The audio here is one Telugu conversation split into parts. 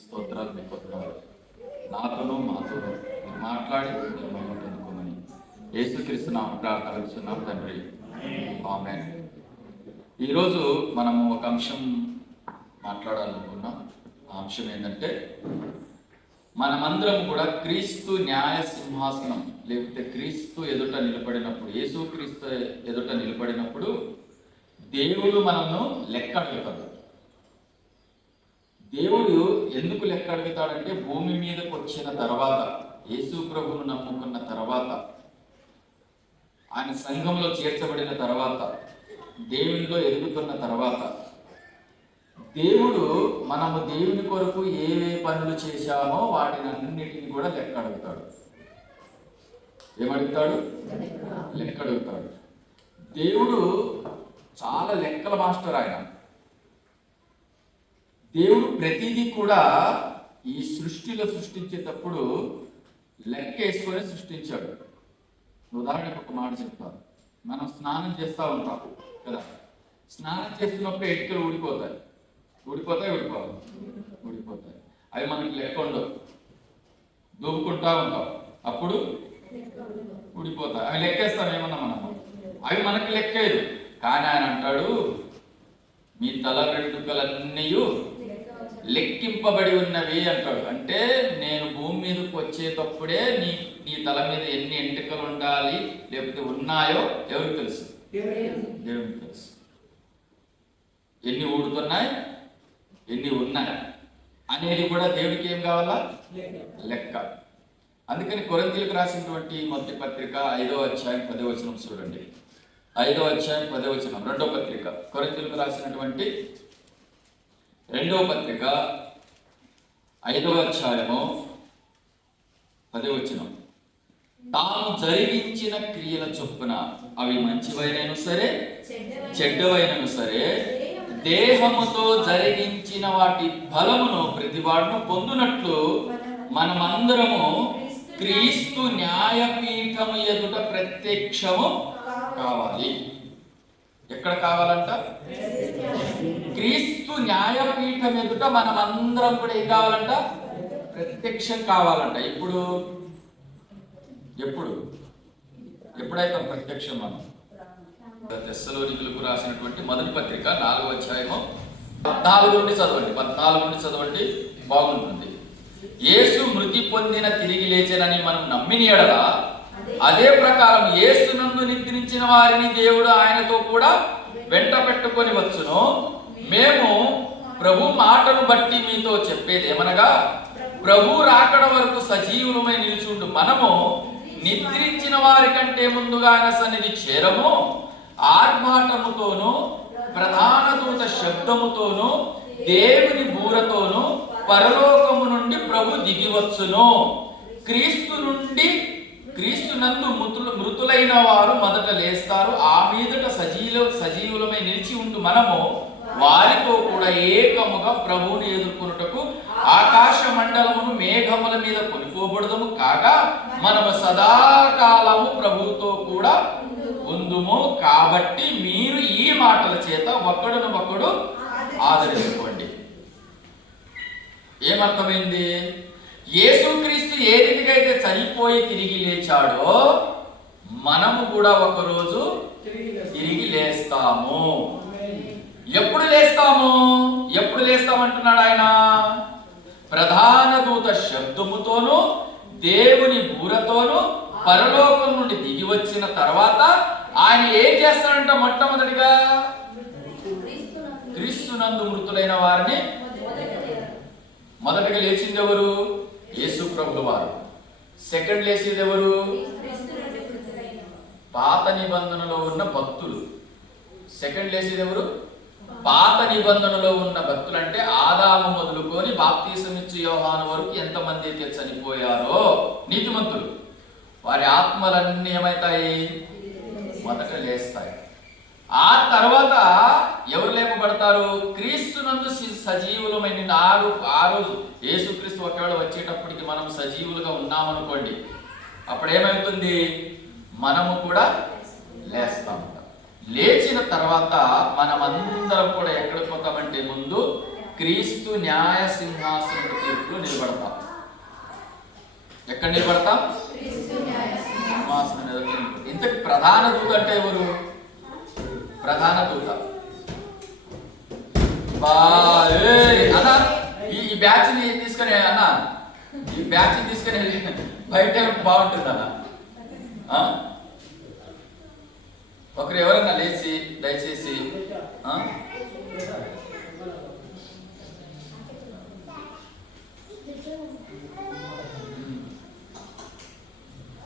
స్తోత్రాలు మీకు వందనాలు. నాతోనూ మాతోనూ మీరు మాట్లాడి మీరు మహిమ పొందుకోమని యేసుక్రీస్తు నామమున ప్రార్థిస్తున్నాం తండ్రి, ఆమేన్. ఈరోజు మనము ఒక అంశం మాట్లాడాలనుకున్నాం. ఆ అంశం ఏంటంటే, మనమందరం కూడా క్రీస్తు న్యాయ సింహాసనం లేకపోతే క్రీస్తు ఎదుట నిలబడినప్పుడు, యేసుక్రీస్తు ఎదుట నిలబడినప్పుడు దేవుడు మనల్ని లెక్క అడుగుతాడు. దేవుడు ఎందుకు లెక్క అడుగుతాడంటే, భూమి మీదకి వచ్చిన తర్వాత, యేసు ప్రభువును నమ్ముకున్న తర్వాత, ఆయన సంఘంలో చేర్చబడిన తర్వాత, దేవునిలో ఎదుగుతున్న తర్వాత, దేవుడు మనము దేవుని కొరకు ఏ పనులు చేశామో వాటిని అన్నిటిని కూడా లెక్క అడుగుతాడు. ఏమడుగుతాడు? లెక్క అడుగుతాడు. దేవుడు చాలా లెక్కల మాస్టర్. ఆయన దేవుడు ప్రతిదీ కూడా ఈ సృష్టిలో సృష్టించేటప్పుడు లెక్క వేసుకొని సృష్టించాడు. ఉదాహరణకు ఒక మాట చెప్తాను. మనం స్నానం చేస్తూ ఉంటాం కదా, స్నానం చేస్తున్నప్పుడు ఎంటికలు ఊడిపోతాయి. అవి మనకి లెక్క ఉండవు. దూపుకుంటా ఉంటాం, అప్పుడు ఊడిపోతాయి. అవి లెక్కేస్తాం ఏమన్నా మనము, అవి మనకి లెక్కేది. కానీ ఆయన అంటాడు, మీ తల వెంట్రుకలన్నీ లెక్కింపబడి ఉన్నవి అంటాడు. అంటే నేను భూమి మీదకి వచ్చేటప్పుడే నీ తల మీద ఎన్ని ఎంట్రుకలు ఉండాలి లేకపోతే ఉన్నాయో ఎవరికి తెలుసు? దేవునికి తెలుసు. ఎన్ని ఊడుతున్నాయి, ఎన్ని ఉన్నాయి అనేది కూడా దేవుడికి ఏం కావాలా? లెక్క. అందుకని కొరింథీయులకు రాసినటువంటి మొదటి పత్రిక 5వ అధ్యాయం 10వ వచనం చూడండి. 5వ అధ్యాయం 10వ వచనం, రెండవ పత్రిక, కొరింథీయులకు రాసినటువంటి 2వ పత్రిక 5వ అధ్యాయము 10వ వచనం. తాను జరిగించిన క్రియల చొప్పున అవి మంచివైనను సరే చెడ్డవైనను సరే దేహముతో జరిగించిన వాటి ఫలమును ప్రతివాడును పొందునట్లు మనమందరము క్రీస్తు న్యాయపీఠము ఎదుట ప్రత్యక్షము కావాలి. ఎక్కడ కావాలంట? క్రీస్తు న్యాయపీఠం ఎదుట మనమందరం కూడా ఏం కావాలంట? ప్రత్యక్షం కావాలంట. ఎప్పుడైతే ప్రత్యక్షం? మనం తెస్సలోనికులకు రాసినటువంటి మొదటి పత్రిక 4వ అధ్యాయము 14 నుండి చదవండి, బాగుంటుంది. యేసు మృతి పొందిన తిరిగి లేచెనని మనం నమ్మిన యెడల అదే ప్రకారం యేసునందు నిద్రించిన వారిని దేవుడు ఆయనతో కూడా వెంట పెట్టుకొని వచ్చును. మేము ప్రభు మాటను బట్టి మీతో చెప్పేది ఏమనగా, ప్రభు రాకడ వరకు సజీవులమై నిలుచుండు మనము నిద్రించిన వారి కంటే ముందుగా ఆయన సన్నిధి చేరము. ఆర్భాటముతోను ప్రధాన దూత శబ్దముతోను దేవుని బూరతోను పరలోకము నుండి ప్రభు దిగివచ్చును. క్రీస్తునందు మృతులైన వారు మొదట లేస్తారు. ఆ మీదట సజీవులమై నిలిచి ఉంటూ మనము వారితో కూడా ఏకముగా ప్రభువుని ఎదుర్కొనుటకు ఆకాశ మండలమును మేఘముల మీద కొనిపోబడదము. కాగా మనము సదాకాలము ప్రభువుతో కూడా ఉందుము. కాబట్టి మీరు ఈ మాటల చేత ఒకడు ఆదరించుకోండి. ఏమర్థమైంది? యేసుక్రీస్తు ఏ రీతిగా అయితే చనిపోయి తిరిగి లేచాడో మనము కూడా ఒకరోజు తిరిగి లేస్తాము. ఎప్పుడు లేస్తామంటున్నాడు ఆయన? ప్రధాన దూత శబ్దముతోను దేవుని బూరతోను పరలోకం నుండి దిగి వచ్చిన తర్వాత ఆయన ఏం చేస్తాడంట? మొట్టమొదటిగా క్రీస్తునందు మృతులైన వారిని మొదటగా లేచింది ఎవరు? యేసు ప్రభువు వారు. సెకండ్ లేచేది ఎవరు? పాత నిబంధనలో ఉన్న భక్తులు. సెకండ్ లేచేది ఎవరు? పాత నిబంధనలో ఉన్న భక్తులు. అంటే ఆదాము మొదలుకొని బాప్తీసమిచ్చు యోహాను వరకు ఎంతమంది అయితే చనిపోయారో నీతిమంతులు, వారి ఆత్మలన్నీ ఏమవుతాయి? మొదట లేస్తాయి. ఆ తర్వాత ఎవరు లేపబడతారు? క్రీస్తునందు సజీవులమైన ఆ రోజు యేసుక్రీస్తు ఒకవేళ వచ్చేటప్పటికి మనం సజీవులుగా ఉన్నామనుకోండి, అప్పుడు ఏమవుతుంది? మనము కూడా లేస్తాము. లేచిన తర్వాత మనమందరం కూడా ఎక్కడికి పోతామంటే ముందు క్రీస్తు న్యాయ సింహాసన తీర్పులో నిలబడతాం. ఎక్కడ నిలబడతాం? సింహాసనం ఎదుట. ఇంతకు ప్రధాన దూత అంటే ఎవరు? ప్రధాన దూత అన్నా ఈ బ్యాచ్ ని తీసుకొని అన్న ఈ బ్యాచ్ ని తీసుకొని బయట బాగుంటుంది అన్న. ఒకరు ఎవరన్నా లేచి దయచేసి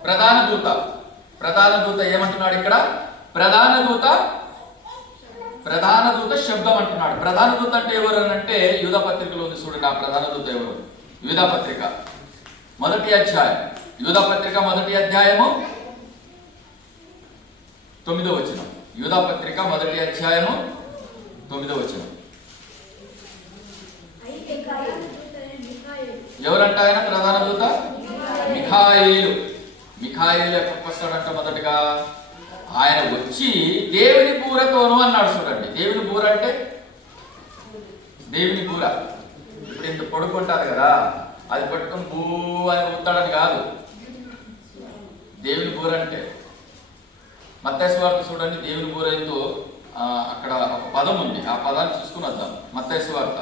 ప్రధాన దూత ఏమంటున్నాడు ఇక్కడ? ప్రధాన దూత శబ్దం అంటున్నాడు. ప్రధాన దూత అంటే ఎవరు అంటే యూదా పత్రికలో ఉంది చూడండి. ఆ ప్రధాన దూత ఎవరు? యూదా పత్రిక మొదటి అధ్యాయం, యూదా పత్రిక మొదటి అధ్యాయము 9వ వచనం. యూదా పత్రిక మొదటి అధ్యాయము 9వ వచనం. ఎవరంట ఆయన? ప్రధాన దూత మిఖాయేలు. మిఖాయేలు ఎక్కడికి వస్తాడంట? మొదటగా ఆయన వచ్చి దేవుని బూరతోను అన్నాడు. చూడండి, దేవుని బూర అంటే దేవుని బూర. ఇప్పుడు ఇంత పడుకుంటారు కదా, అది పట్టుకొని బూ అని ఊతాడని కాదు. దేవుని బూర అంటే మత్తయి సువార్త చూడండి. దేవుని బూర ఎంతో అక్కడ ఒక పదం ఉంది. ఆ పదాన్ని చూసుకుని వద్దాం. మత్తయి సువార్త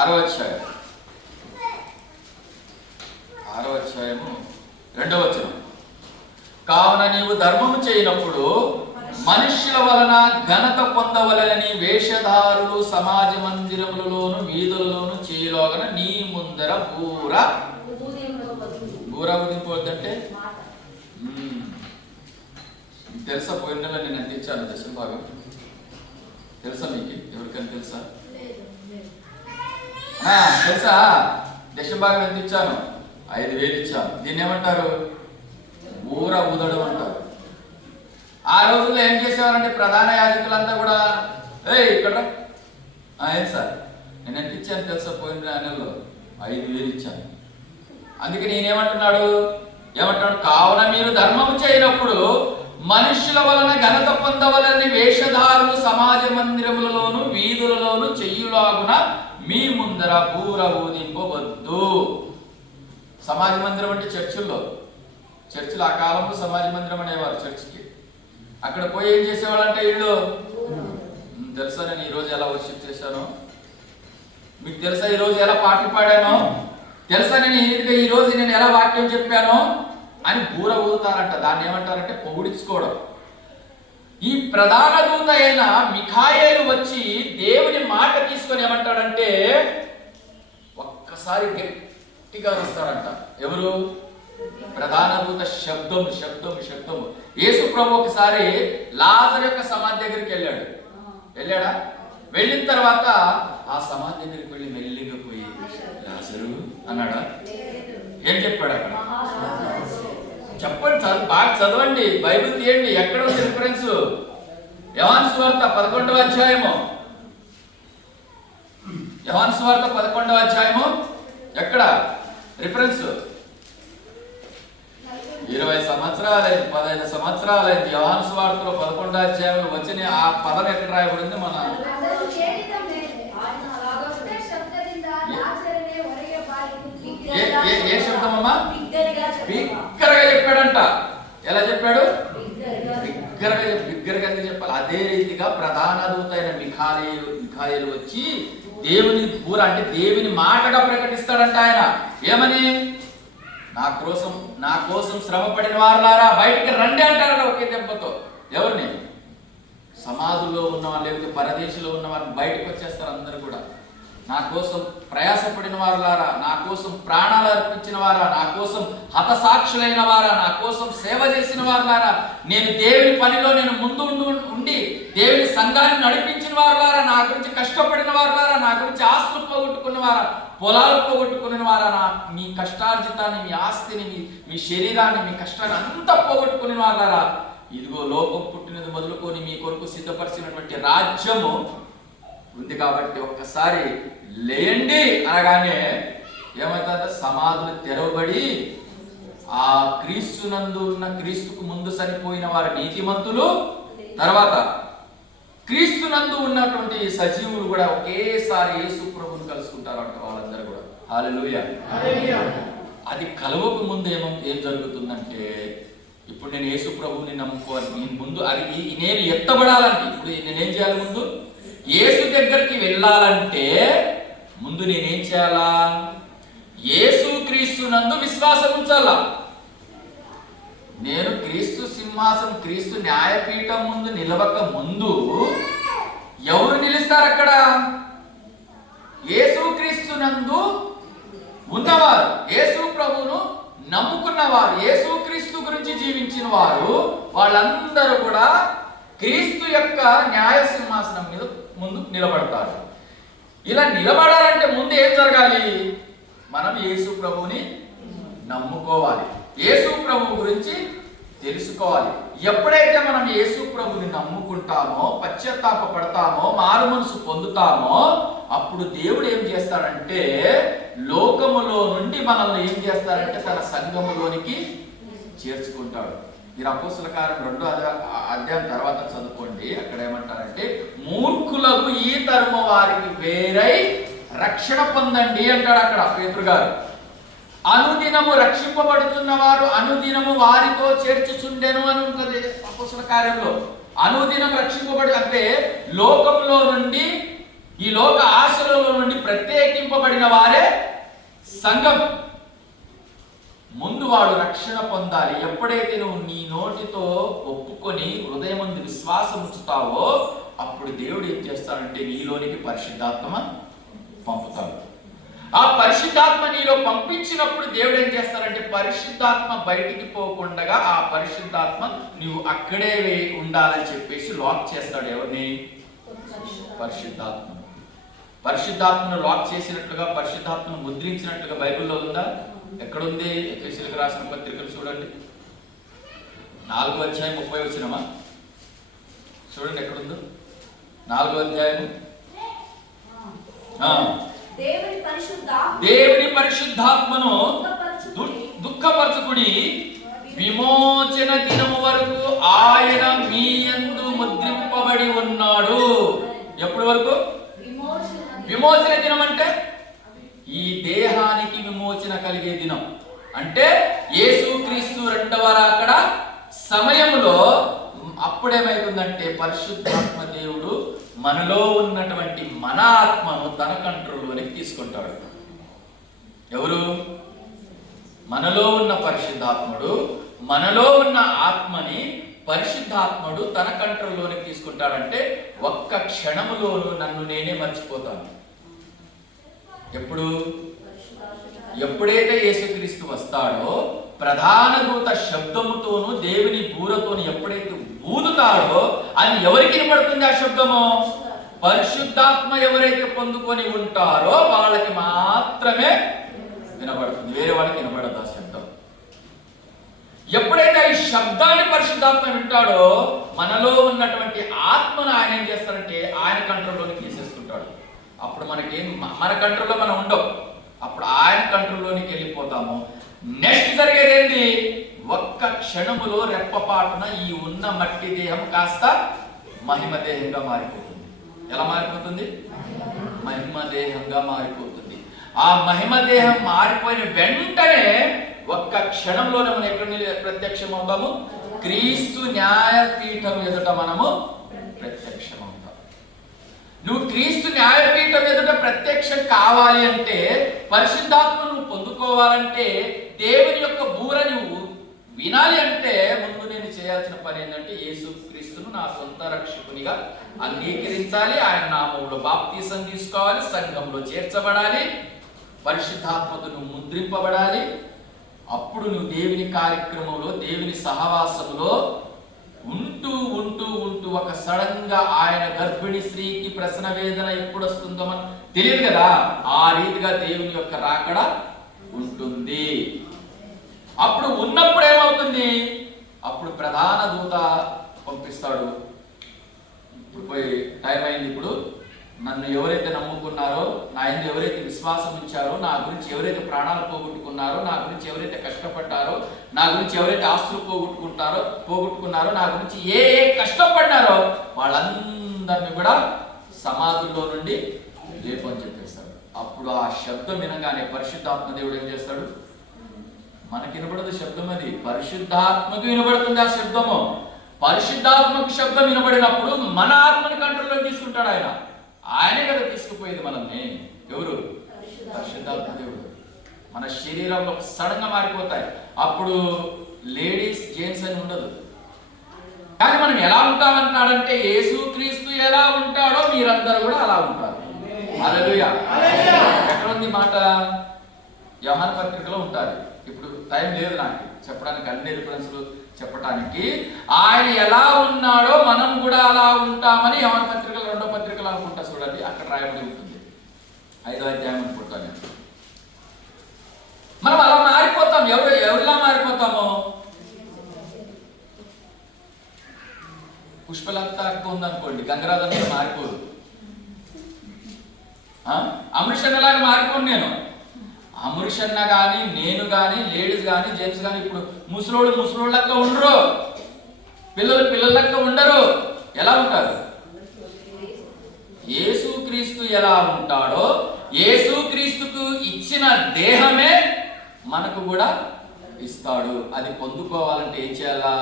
6వ అధ్యాయం 2వ వచనం. కావున నీవు ధర్మము చేయనప్పుడు మనుష్యుల వలన ఘనత పొందవలనని వేషధారులు సమాజ మందిరములలోను వీధులలోను చేయలోగన నీ ముందర బూర ఊదిపోద్దంటే తెలుసా? పోయిన నెల నేను అందించాను దశల భాగం. తెలుసా మీకు? ఎవరికైనా తెలుసా? తెలుసా? దశల భాగం ఎంత ఇచ్చాను? 5,000 ఇచ్చాను. దీన్ని ఏమంటారు? ఊర ఊదడం అంటారు. ఆ రోజుల్లో ఏం చేసేవారంటే ప్రధాన యాజకులంతా కూడా ఇక్కడ ఏం సార్ నేను ఎంత ఇచ్చాను తెలుసా? పోయిన నెలలో 5,000 ఇచ్చాను. అందుకే నేనేమంటున్నాడు? ఏమంటున్నాడు? కావున మీరు ధర్మము చేయనప్పుడు మనుష్యుల వలన ఘనత పొందవలని వేషధారులు సమాజ మందిరములలోను వీధులలోను చెయ్యులాగున మీ ముందర బూర ఊదింపవద్దు. సమాజ మందిరం అంటే చర్చిల్లో ఆ కాలంలో సమాజ మందిరం అనేవారు చర్చికి. అక్కడ పోయి ఏం చేసేవాళ్ళు అంటే వీళ్ళు తెలుసా నేను ఈరోజు ఎలా వర్షిప్ చేశాను? మీకు తెలుసా ఈరోజు ఎలా పాటలు పాడానో? తెలుసా నేను ఈరోజు నేను ఎలా వాక్యం చెప్పానో అని బూర ఊదుతారంట. దాన్ని ఏమంటారంటే పొగిడించుకోవడం. ఈ ప్రధాన దూత అయిన మిఖాయేలు వచ్చి దేవుని మాట తీసుకొని ఏమంటాడంటే ఒక్కసారి గట్టిగా వస్తారంట. ఎవరు? ప్రధాన దూత శబ్దము. యేసు ప్రభు ఒకసారి లాజరు యొక్క సమాధి దగ్గరికి వెళ్ళాడా? వెళ్ళిన తర్వాత ఆ సమాధి దగ్గరికి వెళ్ళి మెల్లిగా పోయి లాజరు అన్నాడా? ఏం చెప్పాడు అక్కడ? చెప్పండి, బాగా చదవండి, బైబిల్ తీయండి. ఎక్కడ ఉంది రిఫరెన్స్? యోహాను సువార్త 11వ అధ్యాయము. యోహాను సువార్త 11వ అధ్యాయము ఎక్కడ రిఫరెన్స్? 20 సంవత్సరాలైంది, 15 సంవత్సరాలైంది. యోహాను సువార్తలో 11వ అధ్యాయంలో వచ్చిన ఆ పదం ఎక్కడ రాయబడింది? మన ఏ శబ్దం అమ్మా? బిగ్గరగా చెప్పాడంట. ఎలా చెప్పాడు? బిగ్గరగా చెప్పాలి. అదే రీతిగా ప్రధాన దూత అయిన మిఖాయేలు వచ్చి దేవుని బూర అంటే దేవుని మాటగా ప్రకటిస్తాడంట. ఆయన ఏమని? నా కోసం శ్రమ పడిన వారులారా బయటికి రండి అంటారట ఒకే దెబ్బతో. ఎవరిని? సమాధుల్లో ఉన్నవారు లేకపోతే పరదేశంలో ఉన్నవారిని బయటకు వచ్చేస్తారు అందరూ కూడా. నా కోసం ప్రయాసపడిన వారులారా, నా కోసం ప్రాణాలు అర్పించిన వారా, నా కోసం హతసాక్షులైన వారా, నా కోసం సేవ చేసిన వారులారా, నేను దేవుని పనిలో ముందు ఉండి దేవుని సంఘాన్ని నడిపించిన వారులారా, నా గురించి కష్టపడిన వారులారా, నా గురించి ఆస్తులు పోగొట్టుకున్న వారా, పొలాలు పోగొట్టుకున్న వారా, మీ కష్టార్జితాన్ని, మీ ఆస్తిని, మీ శరీరాన్ని, మీ కష్టాన్ని అంతా పోగొట్టుకునే వారులారా, ఇదిగో లోకం పుట్టినది మొదలుకొని మీ కొరకు సిద్ధపరిచినటువంటి రాజ్యము ఉంది కాబట్టి ఒక్కసారి లేండి అనగానే ఏమవుతుందంటే సమాధులు తెరవబడి ఆ క్రీస్తునందు ఉన్న క్రీస్తుకు ముందు చనిపోయిన వారి నీతిమంతులు తర్వాత క్రీస్తునందు ఉన్నటువంటి సజీవులు కూడా ఒకేసారి యేసు ప్రభువును కలుసుకుంటారు అంట వాళ్ళందరూ కూడా. హల్లెలూయా. అది కలవక ముందు ఏం జరుగుతుందంటే, ఇప్పుడు నేను యేసు ప్రభువుని నమ్ముకోవాలి, నేను ముందు అది నేను ఎత్తబడాలంటే, ఇప్పుడు నేనేం చేయాలి? ముందు యేసు దగ్గరికి వెళ్ళాలంటే ముందు నేనేం చేయాలా? యేసు క్రీస్తునందు విశ్వాసం ఉంచాలా. నేను క్రీస్తు సింహాసనం, క్రీస్తు న్యాయపీఠం ముందు నిలవక ముందు ఎవరు నిలుస్తారు అక్కడ? యేసు క్రీస్తునందు ఉన్నవారు, యేసు ప్రభువును నమ్ముకున్నవారు, యేసు క్రీస్తు గురించి జీవించిన వారు, వాళ్ళందరూ కూడా క్రీస్తు యొక్క న్యాయ సింహాసనం మీద ముందు నిలబడతారు. ఇలా నిలబడాలంటే ముందు ఏం జరగాలి? మనం యేసు ప్రభువుని నమ్ముకోవాలి, యేసు ప్రభు గురించి తెలుసుకోవాలి. ఎప్పుడైతే మనం యేసు ప్రభుని నమ్ముకుంటామో, పశ్చాత్తాప పడతామో, మారు మనసు పొందుతామో, అప్పుడు దేవుడు ఏం చేస్తాడంటే లోకములో నుండి మనల్ని ఏం చేస్తాడంటే తన సంఘములోనికి చేర్చుకుంటాడు. మీరు అపోస్తల కార్యం 2వ అధ్యాయం తర్వాత చదువుకోండి. అక్కడ ఏమంటారంటే, మూర్ఖులకు ఈ తరము వారికి వేరై రక్షణ పొందండి అంటాడు అక్కడ పేతురు గారు. అనుదినము రక్షింపబడుతున్న వారు అనుదినము వారితో చేర్చుచుండెను అని ఉంటుంది అపోస్తల కార్యంలో. అనుదినం రక్షింపబడి అంటే లోకంలో నుండి, ఈ లోక ఆశలలో నుండి ప్రత్యేకింపబడిన వారే సంఘం. ముందు వాడు రక్షణ పొందాలి. ఎప్పుడైతే నువ్వు నీ నోటితో ఒప్పుకొని హృదయం ముందు విశ్వాసం ఉంచుతావో, అప్పుడు దేవుడు ఏం చేస్తాడంటే నీలోనికి పరిశుద్ధాత్మ పంపుతాడు. ఆ పరిశుద్ధాత్మ నీలో పంపించినప్పుడు దేవుడు ఏం చేస్తారంటే పరిశుద్ధాత్మ బయటికి పోకుండా ఆ పరిశుద్ధాత్మ నువ్వు అక్కడే ఉండాలని చెప్పేసి లాక్ చేస్తాడు. ఎవరిని? పరిశుద్ధాత్మ. పరిశుద్ధాత్మను లాక్ చేసినట్లుగా, పరిశుద్ధాత్మను ముద్రించినట్లుగా బైబిల్లో ఉందా? ఎక్కడుంది? ఎఫెసీయులకు రాసిన పత్రికలు చూడండి, 4వ అధ్యాయం 30వ వచనమా? చూడండి ఎక్కడుందో. 4వ అధ్యాయం. దేవుని పరిశుద్ధాత్మను దుఃఖపరచుకుడి, విమోచన దినము వరకు ఆయన మీ యందు ముద్రింపబడి ఉన్నాడు. ఎప్పటి వరకు? విమోచన దినం అంటే ఈ దేహానికి విమోచన కలిగే దినం. అంటే యేసుక్రీస్తు 2వ రాకడ సమయంలో అప్పుడేమైతుందంటే పరిశుద్ధాత్మ దేవుడు మనలో ఉన్నటువంటి మన ఆత్మను తన కంట్రోల్లోనికి తీసుకుంటాడు. ఎవరు? మనలో ఉన్న పరిశుద్ధాత్ముడు, మనలో ఉన్న ఆత్మని పరిశుద్ధాత్ముడు తన కంట్రోల్లోనికి తీసుకుంటాడంటే ఒక్క క్షణములోనూ నన్ను నేనే మర్చిపోతాను. ఎప్పుడైతే యేసుక్రీస్తు వస్తాడో ప్రధాన దూత శబ్దముతోను దేవుని బూరతోను ఎప్పుడైతే ఊదుతారో అది ఎవరికి వినపడుతుంది? ఆ శబ్దము పరిశుద్ధాత్మ ఎవరైతే పొందుకొని ఉంటారో వాళ్ళకి మాత్రమే వినబడుతుంది, వేరే వాళ్ళకి వినబడదు ఆ శబ్దం. ఎప్పుడైతే ఈ శబ్దాన్ని పరిశుద్ధాత్మ వింటాడో మనలో ఉన్నటువంటి ఆత్మను ఆయన ఏం చేస్తారంటే ఆయన కంట్రోల్లోకి తీసేసుకుంటాడు. అప్పుడు మనకేం, మన కంట్రోల్లో మనం ఉండవు, అప్పుడు ఆయన కంట్రోల్లోనికి వెళ్ళిపోతాము. నెక్స్ట్ జరిగేది ఏంటి? ఒక్క క్షణములో రెప్పపాటున ఈ ఉన్న మట్టి దేహం కాస్త మహిమ దేహంగా మారిపోతుంది. ఎలా మారిపోతుంది? మహిమ దేహంగా మారిపోతుంది. ఆ మహిమ దేహం మారిపోయిన వెంటనే ఒక్క క్షణంలోనే మనం ఎక్కడ ప్రత్యక్షం అవుతాము? క్రీస్తు న్యాయపీఠం ఎదుట మనము ప్రత్యక్షం అవుతాం. నువ్వు క్రీస్తు న్యాయపీఠం ఎదుట ప్రత్యక్షం కావాలి అంటే, పరిశుద్ధాత్మను పొందుకోవాలంటే, దేవుని యొక్క బూర నువ్వు వినాలి అంటే ముందు నేను చేయాల్సిన పని ఏంటంటే యేసుక్రీస్తును నా సొంత రక్షకునిగా అంగీకరించాలి, ఆయన నామములో బాప్తీసం తీసుకోవాలి, సంఘంలో చేర్చబడాలి, పరిశుద్ధాత్మతో నువ్వు ముద్రింపబడాలి. అప్పుడు నువ్వు దేవుని కార్యక్రమంలో, దేవుని సహవాసంలో ఉంటూ ఉంటూ ఉంటూ ఒక సడన్ గా ఆయన గర్భిణీ స్త్రీకి ప్రసవ వేదన ఎప్పుడు వస్తుందో మనం తెలియదు కదా, ఆ రీతిగా దేవుని యొక్క రాకడ ఉంటుంది. అప్పుడు ఉన్నప్పుడు ఏమవుతుంది? అప్పుడు ప్రధాన దూత పంపిస్తాడు. ఇప్పుడు పోయి టైం అయింది, ఇప్పుడు నన్ను ఎవరైతే నమ్ముకున్నారో, నా యందు ఎవరైతే విశ్వాసం ఉంచారో, నా గురించి ఎవరైతే ప్రాణాలు పోగొట్టుకున్నారో, నా గురించి ఎవరైతే కష్టపడ్డారో, నా గురించి ఎవరైతే ఆస్తులు పోగొట్టుకున్నారో, నా గురించి ఏ కష్టపడ్డారో వాళ్ళందరూ మృతుందరిని కూడా సమాధుల్లో నుండి లేపు అని చెప్పేస్తాడు. అప్పుడు ఆ శబ్దం వినగానే పరిశుద్ధాత్మ దేవుడు ఏం చేస్తాడు? మనకి వినపడదు శబ్దం, అది పరిశుద్ధాత్మకు వినబడుతుంది ఆ శబ్దము. పరిశుద్ధాత్మకు శబ్దం వినబడినప్పుడు మన ఆత్మని కంట్రోల్లో తీసుకుంటాడు ఆయన. ఆయనే కదా తీసుకుపోయేది మనల్ని. ఎవరు? పరిశుద్ధాత్మ దేవుడు. మన శరీరంలో సడన్ గా మారిపోతాయి. అప్పుడు లేడీస్ జెంట్స్ అని ఉండదు. కానీ మనం ఎలా ఉంటామంటాడంటే యేసుక్రీస్తు ఎలా ఉంటాడో మీరందరూ కూడా అలా ఉంటారు. హల్లెలూయా. ఎక్కడ ఉంది మాట? యోహాను పత్రికలో ఉంటారు. ఇప్పుడు టైం లేదు నాకు చెప్పడానికి, అన్ని రిఫరెన్స్లు చెప్పడానికి. ఆయన ఎలా ఉన్నాడో మనం కూడా అలా ఉంటామని యోహాను పత్రికలు 2వ పత్రికలు అనుకుంటా చూడండి, అక్కడ రాయబడి ఉంటుంది. 5వ అధ్యాయం అనుకుంటాను. మనం అలా మారిపోతాం. ఎవరిలా మారిపోతామో? పుష్పలత అక్క ఉందనుకోండి, గంగరాజు మారిపోదు. అమృషన్నలాగా మారిపోను నేను. అమృషన్న కానీ, నేను కానీ, లేడీస్ కానీ, జెంట్స్ కానీ ఇప్పుడు ముసలోళ్ళక్క ఉండరు, పిల్లలక్క ఉండరు. ఎలా ఉంటారు? యేసుక్రీస్తు ఎలా ఉంటాడో, యేసుక్రీస్తుకు ఇచ్చిన దేహమే మనకు కూడా ఇస్తాడు. అది పొందుకోవాలంటే ఏం చేయాలా?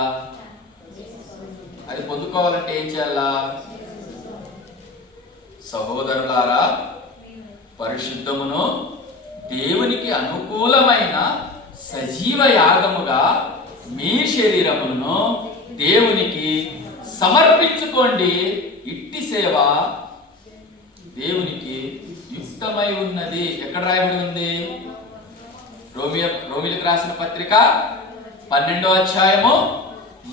సహోదరులారా, పరిశుద్ధమును దేవునికి అనుకూలమైన సజీవ యాగముగా మీ శరీరములను దేవునికి సమర్పించుకోండి. ఇట్టి సేవ దేవునికి యుక్తమై ఉన్నది. ఎక్కడ రాయబడి ఉంది? రోమీయులకు రాసిన పత్రిక 12వ అధ్యాయము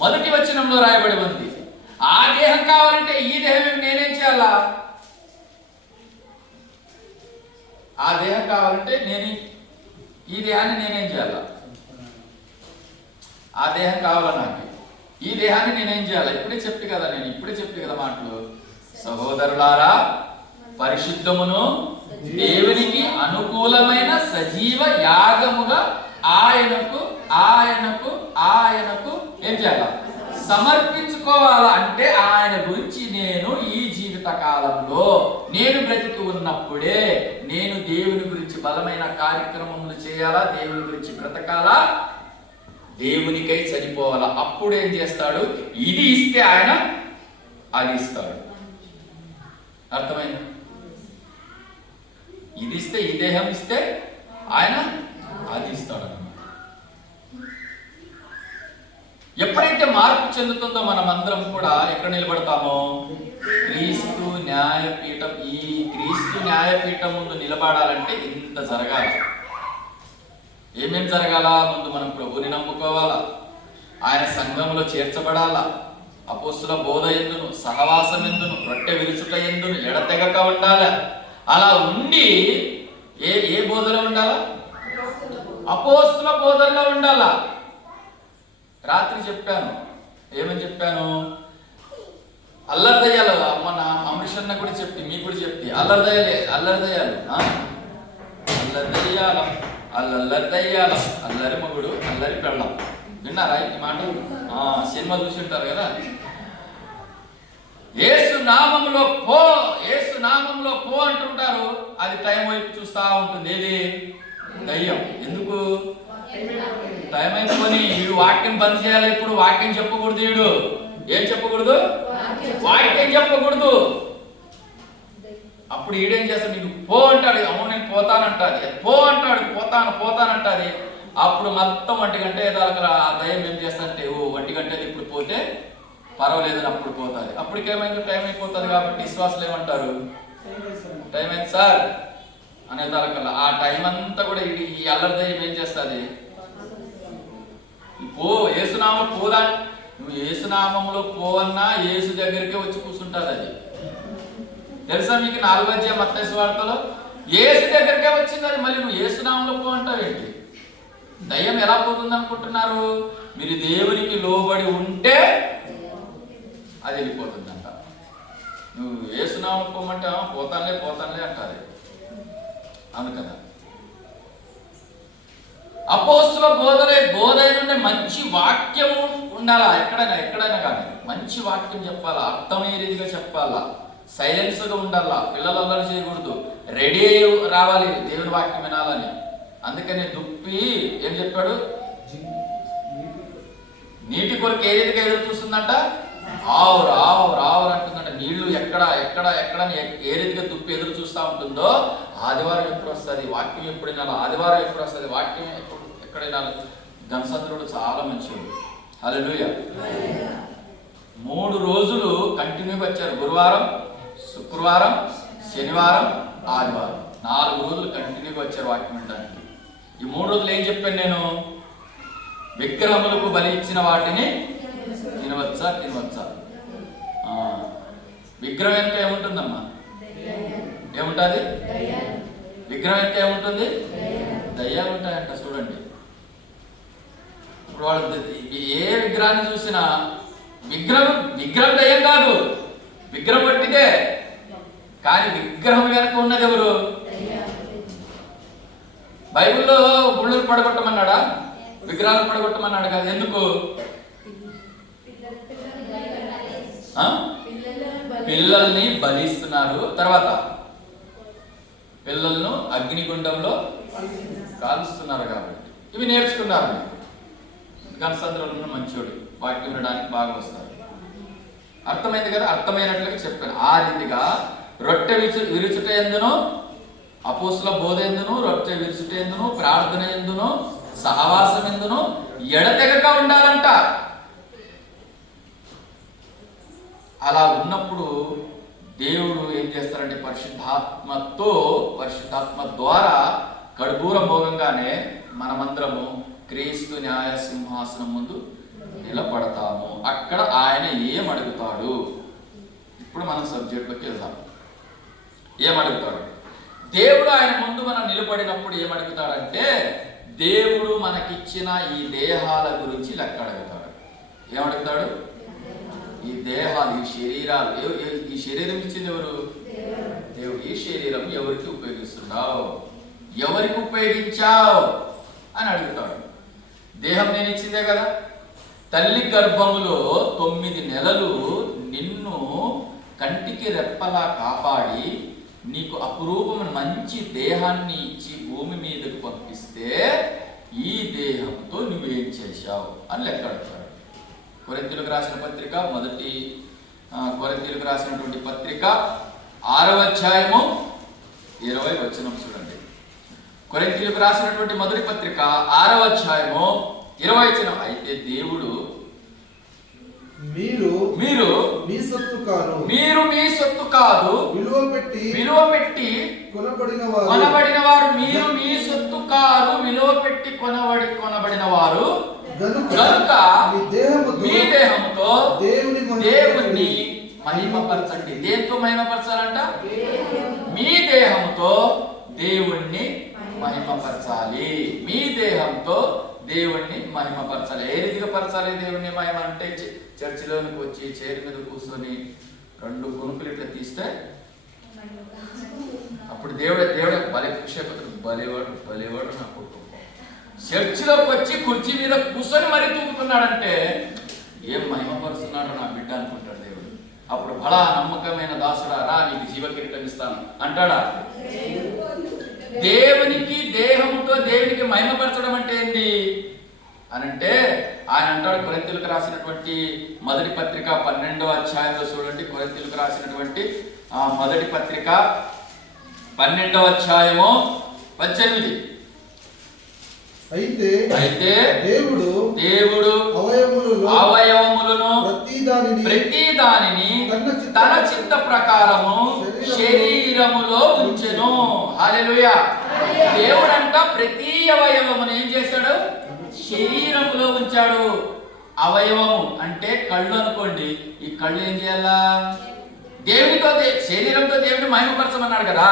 1వ వచనంలో రాయబడి ఉంది. ఆ దేహం కావాలంటే ఈ దేహం నేనేం చేయాలా? ఆ దేహం కావాలంటే ఈ దేహాన్ని నేనేం చేయాలా? ఆ దేహం కావాలా నాకు? ఈ దేహాన్ని నేనేం చేయాలా? ఇప్పుడే చెప్పి కదా మాటలు. సహోదరులారా, పరిశుద్ధమును దేవునికి అనుకూలమైన సజీవ యాగముగా ఆయనకు ఏం చేయాలా? సమర్పించుకోవాలా. అంటే ఆయన గురించి నేను ఈ జీవిత కాలంలో నేను బ్రతికి ఉన్నప్పుడే నేను దేవుని గురించి బలమైన కార్యక్రమములు చేయాలా, దేవుని గురించి బ్రతకాలా, దేవునికై చనిపోవాలా. అప్పుడు ఏం చేస్తాడు? ఇది ఇస్తే ఆయన అది ఇస్తాడు. అర్థమైంది? ఇది ఇస్తే, ఈ దేహం ఇస్తే ఆయన అది ఇస్తాడు. ఎప్పుడైతే మార్పు చెందుతుందో మనం అందరం కూడా ఎక్కడ నిలబడతామో? క్రీస్తు న్యాయపీఠం. ఈ క్రీస్తు న్యాయపీఠం ముందు నిలబడాలంటే ఇంత జరగాలి. ఏమేం జరగాల? ముందు మనం ప్రభుని నమ్ముకోవాలా, ఆయన సంఘంలో చేర్చబడాలా, అపోస్తుల బోధ ఎందును, సహవాసం ఎందును, రొట్టె విరుచుట ఎందును ఎడతెగక ఉండాలి. అలా ఉండి ఏ బోధలో ఉండాలా? అపోస్తుల బోధల్లో ఉండాలా. రాత్రి చెప్పాను, ఏమని చెప్పాను? అల్లరిదయ్యాలు. మన అమృషన్న కూడా చెప్తే, మీకు కూడా చెప్తే, అల్లరిదయ్యాలు అల్లరి మగుడు, అల్లరి పెళ్ళం. విన్నారా ఈ మాట? సినిమా చూసి ఉంటారు కదా. యేసు నామములో పో అంటుంటారు. అది టైం వైపు చూస్తా ఉంటుంది. ఏది? దయ్యం. ఎందుకు? టైం అయిపోయి వీడు వాక్యం బంద్ చేయాలి. ఇప్పుడు వాక్యం చెప్పకూడదు. వీడు ఏం చెప్పకూడదు? వాక్యం చెప్పకూడదు. అప్పుడు ఈడేం చేస్తాడు? నీకు పో అంటాడు. అవును నేను పోతానంటాది. పో అంటాడు. పోతానంటాది. అప్పుడు మొత్తం 1 గంట దాకా ఆ దయ్యం ఏం చేస్తానంటే, 1 గంట ఇప్పుడు పోతే పర్వాలేదు, అప్పుడు పోతుంది. అప్పటికేమైంది? టైం అయిపోతుంది. కాబట్టి విశ్వాసులు ఏమంటారు? టైం అయింది సార్ అనే దానికల్లా ఆ టైం అంతా కూడా ఈ అల్లరి దయ్యం ఏం చేస్తుంది? ఏసునామం పోదా, నువ్వు ఏసునామంలో పోవన్నా ఏసు దగ్గరికే వచ్చి కూర్చుంటుంది. అది తెలుసా మీకు? 4వ అధ్యాయం మత్తయి సువార్తలో ఏసు దగ్గరికే వచ్చింది. అది మళ్ళీ నువ్వు ఏసునామంలో పో అంటావేంటి? దయ్యం ఎలా పోతుంది అనుకుంటున్నారు? మీరు దేవునికి లోబడి ఉంటే అది వెళ్ళిపోతుందంట. నువ్వు ఏసునామంలో పోమంటే పోతానులే అంటారు. అవును కదా. అపోస్తుల బోధైన మంచి వాక్యం ఉండాలా. ఎక్కడైనా కానీ మంచి వాక్యం చెప్పాలా, అర్థమయ్యే రీతిగా చెప్పాలా, సైలెన్స్గా ఉండాలా, పిల్లలు అల్లరి చేయకూడదు, రెడీ అయ్యి రావాలి దేవుని వాక్యం వినాలని. అందుకని దుప్పి ఏం చెప్పాడు, నీటి కొరకు ఏ రీతిగా ఎదురు చూస్తుందంట, ఆవురు ఆవురు ఆవురు అంటుందంట. నీళ్లు ఎక్కడ ఏ రీతిగా దుప్పి ఎదురు చూస్తూ ఉంటుందో, ఆదివారం ఎప్పుడు వస్తుంది, వాక్యం ఎప్పుడు వినాలి, ఆదివారం ఎప్పుడు వస్తుంది, వాక్యం ఎక్కడ వినాలి. ధనసంద్రుడు చాలా మంచివాడు. హల్లెలూయా. 3 రోజులు కంటిన్యూగా వచ్చారు. గురువారం, శుక్రవారం, శనివారం, ఆదివారం 4 రోజులు కంటిన్యూగా వచ్చారు వాక్యం వినడానికి. ఈ 3 రోజులు ఏం చెప్పాను నేను, విగ్రహములకు బలి ఇచ్చిన వాటిని తినవచ్చా. విగ్రహం వెనుక ఏముంటుందమ్మా, ఏముంటుంది, విగ్రహం వెనుక ఏముంటుంది, దయ్యాలు ఉంటాయంట. చూడండి, ఇప్పుడు వాళ్ళు ఏ విగ్రహాన్ని చూసినా విగ్రహం దయ్యం కాదు, విగ్రహం పట్టిదే, కానీ విగ్రహం వెనక ఉన్నది ఎవరు? బైబిల్లో గుళ్ళను పడగొట్టమన్నాడా, విగ్రహాలు పడగొట్టమన్నాడు కదా. ఎందుకు? పిల్లల్ని బలిస్తున్నారు, తర్వాత పిల్లలను అగ్నిగుండంలో కాలుస్తున్నారు కాబట్టి ఇవి నేర్చుకున్నారు. గణసంద్రంలో మంచోడు, వాక్యం వినడానికి బాగా వస్తారు. అర్థమైంది కదా, అర్థమైనట్లుగా చెప్పాను. ఆ రీతిగా రొట్టె విరుచుట ఎందును, అపోస్తుల బోధ ఎందును, రొట్టె విరుచుట ఎందును, ప్రార్థన ఎందును, సహవాసం ఎందును ఎడతెగక ఉండాలంట. అలా ఉన్నప్పుడు దేవుడు ఏం చేస్తారంటే పరిశుద్ధాత్మ ద్వారా కడుపూర మోగంగానే మనమందరము క్రీస్తు న్యాయ సింహాసనం ముందు నిలబడతాము. అక్కడ ఆయన ఏమడుగుతాడు? ఇప్పుడు మనం సబ్జెక్ట్లోకి వెళ్దాం. ఏమడుగుతాడు? దేవుడు ఆయన ముందు మనం నిలబడినప్పుడు ఏమడుగుతాడంటే, దేవుడు మనకిచ్చిన ఈ దేహాల గురించి లెక్క అడుగుతాడు. ఏమడుగుతాడు? ఈ దేహాలు, ఈ శరీరాలు, ఈ శరీరం ఇచ్చింది ఎవరు? దేవుడు. ఈ శరీరం ఎవరికి ఉపయోగిస్తున్నావు, ఎవరికి ఉపయోగించావు అని అడుగుతాడు. దేహం నేను ఇచ్చిందే కదా. తల్లి గర్భములో 9 నెలలు నిన్ను కంటికి రెప్పలా కాపాడి నీకు అపురూపమైన మంచి దేహాన్ని ఇచ్చి భూమి మీదకు పంపిస్తే ఈ దేహంతో నువ్వేం చేశావు అని లెక్క అడుగుతాడు. కొరింథీయులకు రాసిన పత్రిక కొరింథీయులకు రాసినటువంటి పత్రిక 6వ అధ్యాయము 20వ వచనం చూడండి. కొరింథీయులకు రాసినటువంటి మొదటి పత్రిక 6వ అధ్యాయము 20వ వచనం. అయితే దేవుడు మీరు మీ సొత్తు కాదు, విలువ పెట్టి కొనబడిన వారు. మీరు మీ సొత్తు కాదు, విలువ పెట్టి కొనబడిన వారు కనుక మీ దేహముతో దేవుణ్ణి మహిమపరచండి. దేంతో మహిమపరచాలంట? మీ దేహంతో దేవుణ్ణి మహిమపరచాలి. మీ దేహంతో దేవుణ్ణి మహిమపరచాలి. ఏ రీతిగా పరచాలి దేవుణ్ణి మహిమ అంటే, చర్చిలోనికి వచ్చి చైర్ మీద కూర్చొని 2 కొనుక్కులు ఇట్లా తీస్తే అప్పుడు దేవుడే బలివాడు నా కొడుకు. చర్చిలోకి వచ్చి కుర్చీ మీద కూర్చొని మరీ తూగుతున్నాడంటే ఏం మహిమపరుస్తున్నాడు నా బిడ్డ అనుకుంటాడు దేవుడు. అప్పుడు బలా నమ్మకమైన దాసుడా, రా నీకు జీవకిరీటం ఇస్తాను అంటాడా? దేవునికి దేహంతో దేవునికి మహిమపరచడం అంటే ఏంది అనంటే, ఆయన అంటాడు కొరింథీయులకు రాసినటువంటి మొదటి పత్రిక 12వ అధ్యాయంలో చూడండి. కొరింథీయులకు రాసినటువంటి మొదటి పత్రిక 12వ అధ్యాయము 18. అయితే దేవుడు అవయవములను ప్రతి దానిని తన చిత్త ప్రకారము శరీరములో ఉంచెను. హల్లెలూయా. దేవుడంట ప్రతి అవయవమును ఏం చేశాడు? శరీరములో ఉంచాడు. అవయవము అంటే కళ్ళు అనుకోండి. ఈ కళ్ళు ఏం చేయాలా? దేవునితో శరీరంతో దేవుని మహిమపరచమన్నాడు కదా.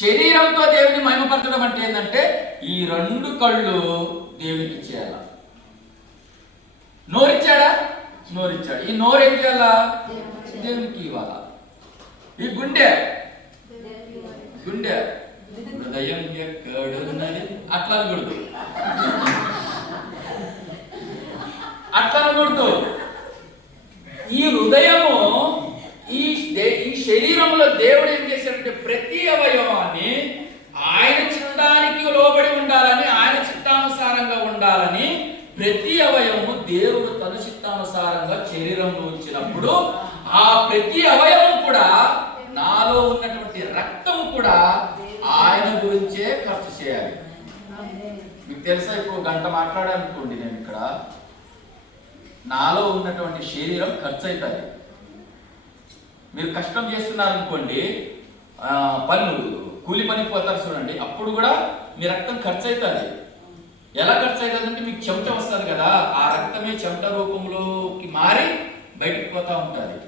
శరీరంతో దేవుని మహిమపరచడం అంటే ఏంటంటే ఈ 2 కళ్ళు దేవునికి ఇచ్చేయాల. నోరిచ్చాడా? నోరిచ్చాడు. ఈ నోరు ఏం చేయాలా? దేవునికి ఇవ్వాలా. ఈ గుండె హృదయం ఎక్కడున్నది అట్లా అనకూడదు. అట్లా అనకూడదు. ఈ హృదయము ఈ శరీరంలో దేవుడు ఏం చేశాడంటే ప్రతి అవయవాన్ని ఆయన చిత్తానికి లోబడి ఉండాలని, ఆయన చిత్తానుసారంగా ఉండాలని ప్రతి అవయవము దేవుడు తన చిత్తానుసారంగా శరీరంలో ఉంచినప్పుడు ఆ ప్రతి అవయవం కూడా, నాలో ఉన్నటువంటి రక్తం కూడా ఆయన గురించే ఖర్చు చేయాలి. మీకు తెలుసా, ఇప్పుడు గంట మాట్లాడాలనుకోండి, నేను ఇక్కడ నాలో ఉన్నటువంటి శరీరం ఖర్చు అవుతుంది. మీరు కష్టం చేస్తున్నారనుకోండి, పనులు కూలి పనికి పోతారు చూడండి, అప్పుడు కూడా మీ రక్తం ఖర్చు అవుతుంది. ఎలా ఖర్చు అవుతుంది అంటే మీకు చెమట వస్తుంది కదా, ఆ రక్తమే చెమట రూపంలోకి మారి బయటకు పోతా ఉంటుంది.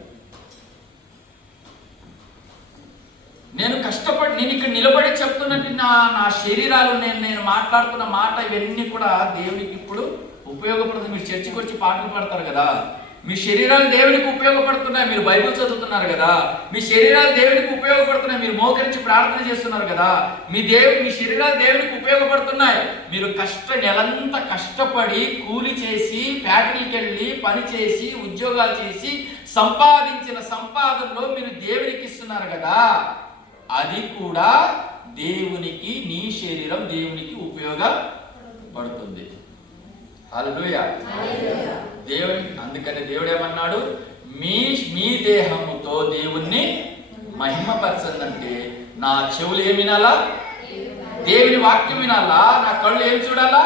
నేను కష్టపడి, నేను ఇక్కడ నిలబడి చెప్తున్నట్టు నా శరీరాలు, నేను మాట్లాడుతున్న మాట, ఇవన్నీ కూడా దేవునికి ఇప్పుడు ఉపయోగపడుతుంది. మీరు చర్చికి వచ్చి పాటలు పాడతారు కదా, మీ శరీరాలు దేవునికి ఉపయోగపడుతున్నాయి. మీరు బైబిల్ చదువుతున్నారు కదా, మీ శరీరాలు దేవునికి ఉపయోగపడుతున్నాయి. మీరు మోకరించి ప్రార్థన చేస్తున్నారు కదా, మీ శరీరాలు దేవునికి ఉపయోగపడుతున్నాయి. మీరు నెలంతా కష్టపడి కూలి చేసి, ఫ్యాక్టరీకి వెళ్ళి పని చేసి, ఉద్యోగాలు చేసి సంపాదించిన సంపాదనలో మీరు దేవునికి ఇస్తున్నారు కదా, అది కూడా దేవునికి, నీ శరీరం దేవునికి ఉపయోగపడుతుంది. హల్లెలూయా. దేవుని, అందుకని దేవుడు ఏమన్నాడు, మీ దేహముతో దేవుణ్ణి మహిమపరచందంటే నా చెవులు ఏమి వినాలా? దేవుని వాక్యం వినాలా? నా కళ్ళు ఏం చూడాలా?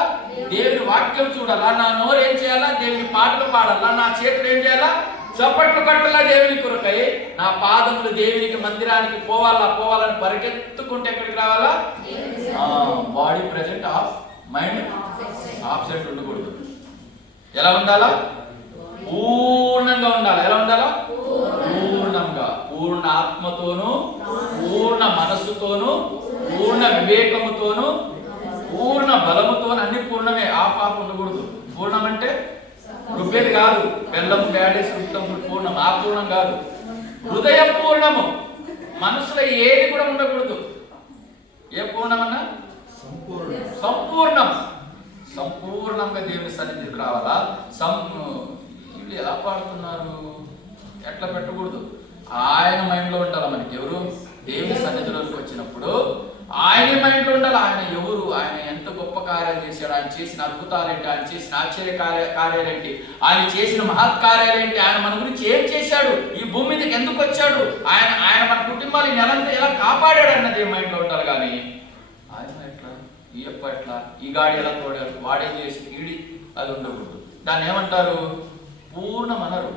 దేవుని వాక్యం చూడాలా? నా నోరు ఏం చేయాలా? దేవుని పాటలు పాడాలా? నా చేతులు ఏం చేయాలా? చప్పట్లు కట్టాలా దేవుని కొరకై? నా పాదములు దేవునికి మందిరానికి పోవాలని పరిగెత్తుకుంటే ఎక్కడికి రావాలా? Body present of, mind absent ఉండకూడదు. ఎలా ఉండాలా? పూర్ణంగా ఉండాలి. ఎలా ఉండాలా? పూర్ణంగా, పూర్ణ ఆత్మతోను, పూర్ణ మనస్సుతోను, పూర్ణ వివేకముతోను, పూర్ణ బలముతోను, అన్ని పూర్ణమే. ఆఫ్ ఉండకూడదు. పూర్ణం అంటే రుబ్బేది కాదు, బెల్లం బ్యాడేసి పూర్ణం, ఆ పూర్ణం కాదు. హృదయ పూర్ణము, మనసులో ఏది కూడా ఉండకూడదు. ఏ పూర్ణమన్నా? సంపూర్ణం. సంపూర్ణంగా దేవుని సన్నిధికి రావాలా? వీళ్ళు ఎలా పాడుతున్నారు, ఎట్లా పెట్టకూడదు. ఆయన మైండ్లో ఉండాలి. మనకి ఎవరు? దేవుని సన్నిధిలోకి వచ్చినప్పుడు ఆయన మైండ్లో ఉండాలి. ఆయన ఎవరు, ఆయన ఎంత గొప్ప కార్యాలు చేశాడు, ఆయన చేసిన అద్భుతాలేంటి, ఆయన చేసిన ఆశ్చర్య కార్యాలేంటి, ఆయన చేసిన మహత్కార్యాలేంటి, ఆయన మన గురించి ఏం చేశాడు, ఈ భూమి మీదకి ఎందుకు వచ్చాడు, ఆయన మన కుటుంబాలు ఈ నెలంతా ఎలా కాపాడాడు అన్నది మైండ్లో ఉండాలి. కానీ ఆయన ఎట్లా, ఈ అప్ప ఎట్లా, ఈ గాడి ఎలా తోడాడు, వాడేం చేసి ఈడి, అది ఉండకూడదు. దాన్ని ఏమంటారు? పూర్ణమనరు.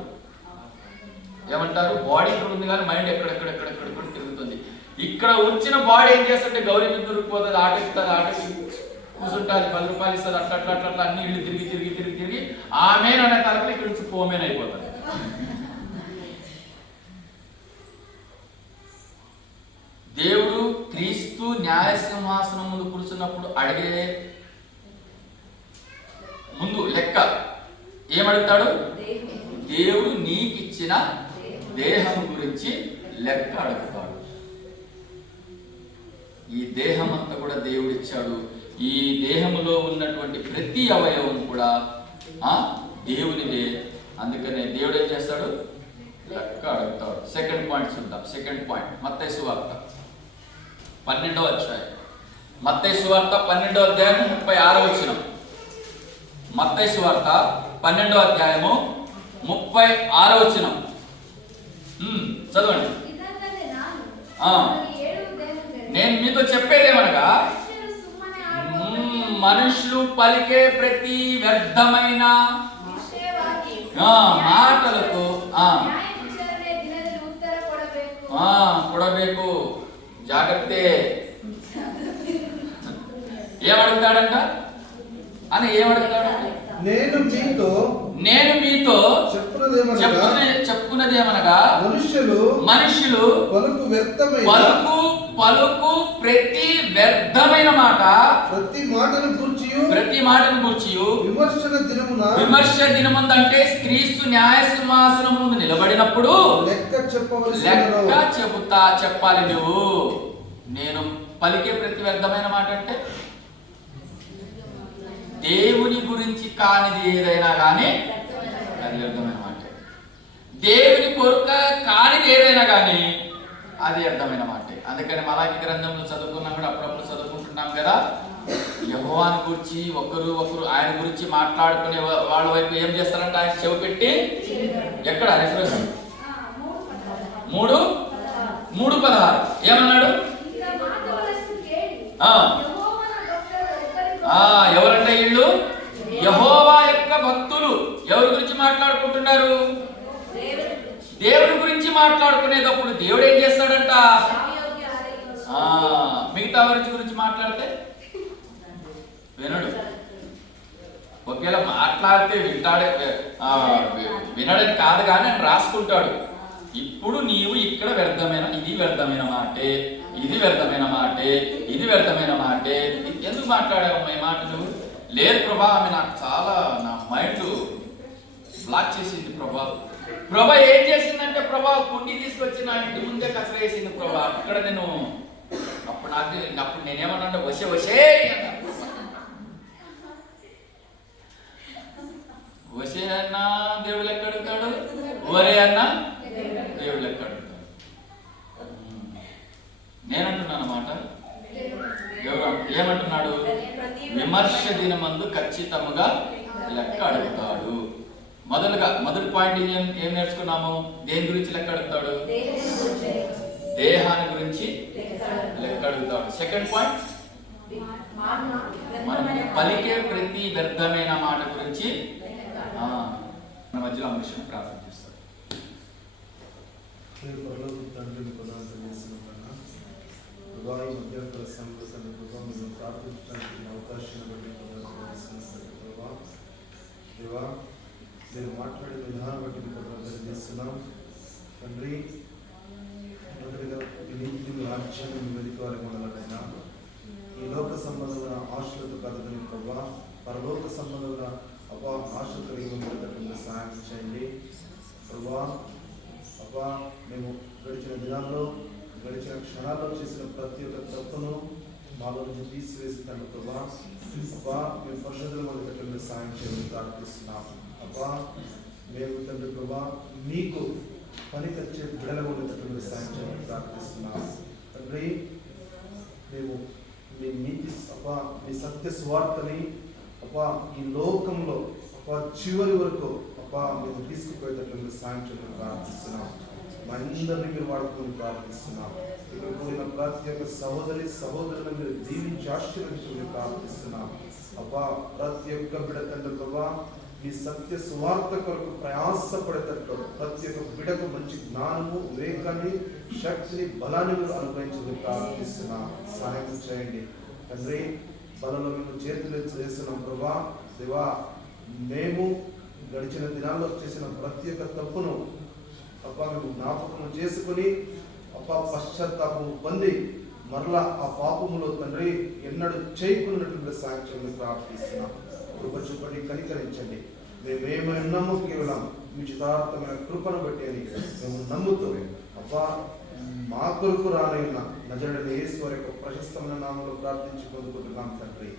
ఏమంటారు? బాడీ ఇక్కడ ఉంది కానీ మైండ్ ఎక్కడెక్కడ తిరుగుతుంది. ఇక్కడ వచ్చిన బాడీ ఏం చేస్తుంటే గౌరీ మీద దొరికిపోతుంది, ఆటెక్కుతుంది, కూర్చుంటుంది, 10 రూపాయలు ఇస్తుంది, అట్లా అన్ని ఇళ్ళు తిరిగి ఆమెన్ అనే తలకలు ఇక్కడ నుంచి పోమేన్ అయిపోతుంది. దేవుడు క్రీస్తు న్యాయ సింహాసనం ముందు కూర్చున్నప్పుడు అడిగే ముందు లెక్క ఏమడుగుతాడు? దేవుడు నీకిచ్చిన దేహం గురించి లెక్క అడుగుతాడు. ఈ దేహం అంతా కూడా దేవుడు ఇచ్చాడు. ఈ దేహంలో ఉన్నటువంటి ప్రతి అవయవం కూడా దేవునిదే. అందుకనే దేవుడు ఏం చేస్తాడు? లెక్క అడుగుతాడు. సెకండ్ పాయింట్ చూద్దాం. సెకండ్ పాయింట్ మత్తయి సువార్త 12వ అధ్యాయం. మత్తయి సువార్త 12వ అధ్యాయం 36వ వచనం. మత్తయి సువార్త 12వ అధ్యాయము 36వ వచనం. చదవండి. నేను మీతో చెప్పేదేమనగా, మనుషులు పలికే ప్రతి వ్యర్థమైన మాటలకు కొడబేకు. జాగ్రత్త. ఏమడుగుతాడంట అని? ఏమడుగుతాడంట? నేను మీతో చెప్పుకున్నదేమనగా, మనుషులు పలుకు ప్రతి వ్యర్థమైన మాట, ప్రతి మాటను గూర్చి విమర్శ దినముందు, అంటే క్రీస్తు న్యాయ సింహాసనం ముందు నిలబడినప్పుడు లెక్క చెప్పాలి నువ్వు. నేను పలికే ప్రతి వ్యర్థమైన మాట అంటే దేవుని గురించి కానిది ఏదైనా కానీ అది వ్యర్థమైన మాట. దేవుని కొరకు కానిది ఏదైనా కానీ అది వ్యర్థమైన మాట. అందుకని మలాకి గ్రంథంలో చదువుకున్నాం కూడా, అప్పుడప్పుడు చదువుకుంటున్నాం కదా, యెహోవాను గురించి ఒకరు ఆయన గురించి మాట్లాడుకునే వాళ్ళ వైపు ఏం చేస్తారంటే ఆయన చెవి పెట్టి, ఎక్కడ రిఫరెన్స్ 3:16 ఏమన్నాడు? ఎవరంటే వీళ్ళు యెహోవా యొక్క భక్తులు. ఎవరి గురించి మాట్లాడుకుంటున్నారు? దేవుడి గురించి మాట్లాడుకునేటప్పుడు దేవుడు ఏం చేస్తాడంట? మిగతా వారి గురించి మాట్లాడితే వినడు. ఒకవేళ మాట్లాడితే వినడని కాదు కానీ ఆయన రాసుకుంటాడు. ఇప్పుడు నీవు ఇక్కడ ఇది వ్యర్థమైన మాటే, ఇది వ్యర్థమైన మాటే, ఇది వ్యర్థమైన మాటే. ఎందుకు మాట్లాడావమ్మా ఈ మాట నువ్వు? లేదు ప్రభా, ఆమె నాకు చాలా నా మైండ్ బ్లాక్ చేసింది ప్రభా ఏం చేసిందంటే ప్రభా కుండి తీసుకొచ్చి నా ఇంటి ముందే కసర వేసింది ప్రభా. అక్కడ నేను అప్పుడు నేనేమన్నా వసే అన్నా దేవుడు లెక్క అడుగుతాడు, ఒరే అన్నా దేవుడు లెక్క అడుగుతాడు. నేనంటున్నాను అన్నమాట. ఎవరు ఏమంటున్నాడు? విమర్శ దినమందు ఖచ్చితంగా లెక్క అడుగుతాడు. మొదటి పాయింట్ ఏం నేర్చుకున్నాము? దేని గురించి లెక్క అడుగుతాడు? దేహాన్ని గురించి లెక్క అడుగుతాడు. సెకండ్ పాయింట్, మనం పలికే ప్రతి వ్యర్థమైన మాట గురించి మన మధ్యలో ఆ విషయం ప్రార్థన చేస్తాడు. నేను మాట్లాడే విధానం బట్టి చేస్తున్నాం తండ్రి. మొదటిగా రాజ్యాన్ని వెలికారి మొదలైన ఈ లోక సంబంధమైన ఆశలతో కథని ప్రభా, పరలోక సంబంధమైన ఆశ కలిగి ఉండేటటువంటి సహాయం చేయండి ప్రభా. మేము గడిచిన దినాల్లో గడిచిన క్షణాల్లో చేసిన ప్రతి ఒక్క తప్పును మాలో నుంచి తీసివేసి తండ్రి ప్రభా. మేము పరిశుద్ధుల మొదలుపెట్టిన సహాయం చేయమని ప్రార్థిస్తున్నాం. మేము తండ్రి ప్రభా మీకు పనికొచ్చే బిడల ఉండేటటువంటి సహాయం చేయమని ప్రార్థిస్తున్నాం తండ్రి. మేము మీ నీతి మీ సత్య స్వార్థని ఈ లోకంలో చివరి వరకు మేము తీసుకుపోయేటటువంటి సహాయం చేయమని ప్రార్థిస్తున్నాం. మా అందరినీ మీరు వాడుకొని ప్రార్థిస్తున్నాం. ఇక్కడ పోయిన ప్రతి ఒక్క సహోదరులను మీరు దీవించి ఆశీర్వదించమని ప్రార్థిస్తున్నాం. ప్రతి ఒక్క బిడ తండ్రి ప్రభా మీ సత్య సువార్త కొరకు ప్రయాసపడేటట్లు ప్రతి ఒక్క బిడకు మంచి జ్ఞానము, వివేకాన్ని, శక్తిని, బలాన్ని మీరు అనుగ్రహించమని ప్రార్థిస్తున్నాం. సహాయం చేయండి తండ్రి. బలంలో మేము చేతులు చేస్తున్నాం ప్రభా. దేవా, మేము గడిచిన దినాల్లో చేసిన ప్రతి ఒక్క తప్పును మేము జ్ఞాపకం చేసుకుని పశ్చాత్తాపం పొంది మరలా ఆ పాపములో తండ్రి ఎన్నడూ చేయకున్నటువంటి సాక్ష్యాన్ని ప్రార్థిస్తున్నాం. కృప చూపండి, కనికరించండి. మేమేమైనా నమ్ము కేవలం మీ చితార్థమైన కృపను బట్టి అని మేము నమ్ముతూ మా కొరకు రానైనా నజరుడైన యేసు వారి యొక్క ప్రశస్తమైన నామములో ప్రార్థించి పొందుకుంటున్నాం తండ్రి.